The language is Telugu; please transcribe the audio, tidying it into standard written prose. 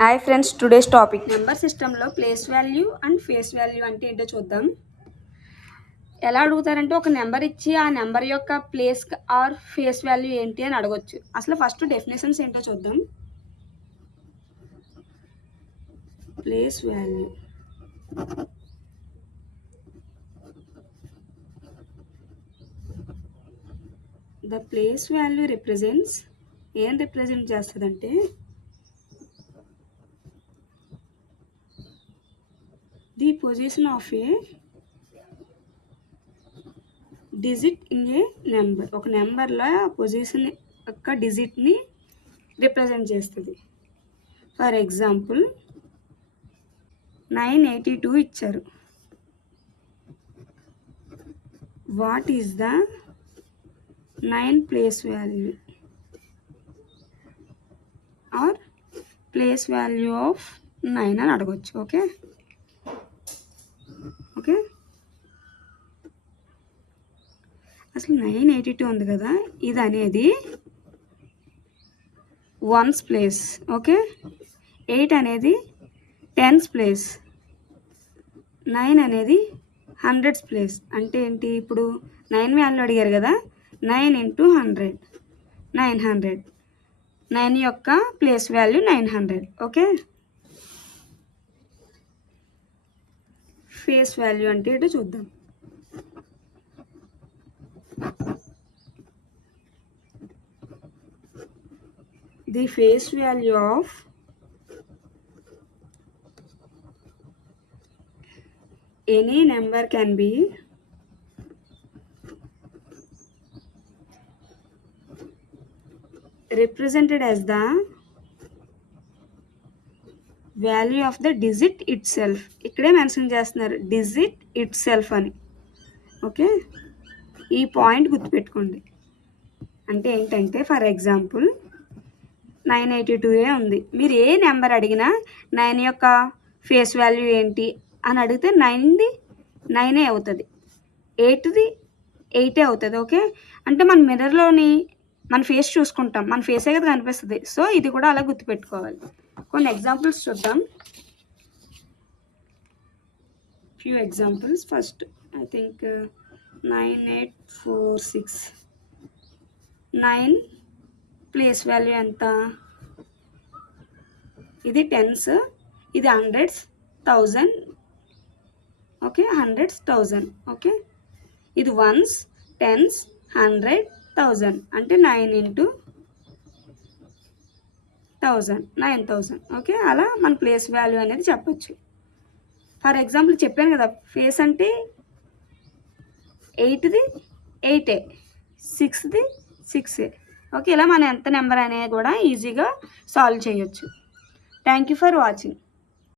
Hi friends, today's topic number సిస్టంలో place value and face value అంటే ఏంటో చూద్దాం. ఎలా అడుగుతారంటే ఒక నెంబర్ ఇచ్చి ఆ నెంబర్ యొక్క ప్లేస్ ఆర్ ఫేస్ వాల్యూ ఏంటి అని అడగొచ్చు. అసలు ఫస్ట్ డెఫినేషన్స్ ఏంటో చూద్దాం. Place value the place value represents ఏం రిప్రజెంట్ చేస్తుందంటే the position of a digit in a number. ఒక నెంబర్లో పొజిషన్ యొక్క డిజిట్ని రిప్రజెంట్ చేస్తుంది. ఫర్ ఎగ్జాంపుల్ 982 ఇచ్చారు. What is the 9 place value or place value of 9 అని అడగచ్చు. ఓకే అసలు 982 ఉంది కదా, ఇది అనేది వన్స్ ప్లేస్. ఓకే 8 అనేది టెన్స్ ప్లేస్, 9 అనేది హండ్రెడ్స్ ప్లేస్. అంటే ఏంటి, ఇప్పుడు 9 వాల్యూ అడిగారు కదా, 9 × 100 900. 9 యొక్క place value 900. Okay face value అంటే ఏంటో చూద్దాం. The face value of any number can be represented as the value of the digit itself. ఇక్కడే మెన్షన్ చేస్తున్నారు digit itself అని. ఓకే ఈ పాయింట్ గుర్తుపెట్టుకోండి. అంటే ఏంటంటే ఫర్ ఎగ్జాంపుల్ 982 ఉంది. మీరు ఏ నెంబర్ అడిగినా 9 యొక్క ఫేస్ వాల్యూ ఏంటి అని అడిగితే 9ది 9 అవుతుంది, 8ది 8 అవుతుంది. ఓకే అంటే మన మిర్రర్లోని మన ఫేస్ చూసుకుంటాం, మన ఫేసే కదా కనిపిస్తుంది. సో ఇది కూడా అలా గుర్తుపెట్టుకోవాలి. కొన్ని ఎగ్జాంపుల్స్ చూద్దాం. Few examples. First I think 9846. 9 place value ఎంత, ఇది టెన్స్, ఇది హండ్రెడ్స్, 1000. Okay hundreds 1000. ఓకే ఇది వన్స్, టెన్స్, 100, 1000. అంటే 9 × 1000 9000. ఓకే అలా మన ప్లేస్ వాల్యూ అనేది చెప్పచ్చు. ఫర్ ఎగ్జాంపుల్ చెప్పాను కదా, ఫేస్ అంటే 8ది 8, 6ది 6. ఓకే ఇలా మనం ఎంత నెంబర్ అనేది కూడా ఈజీగా సాల్వ్ చేయొచ్చు. Thank you for watching.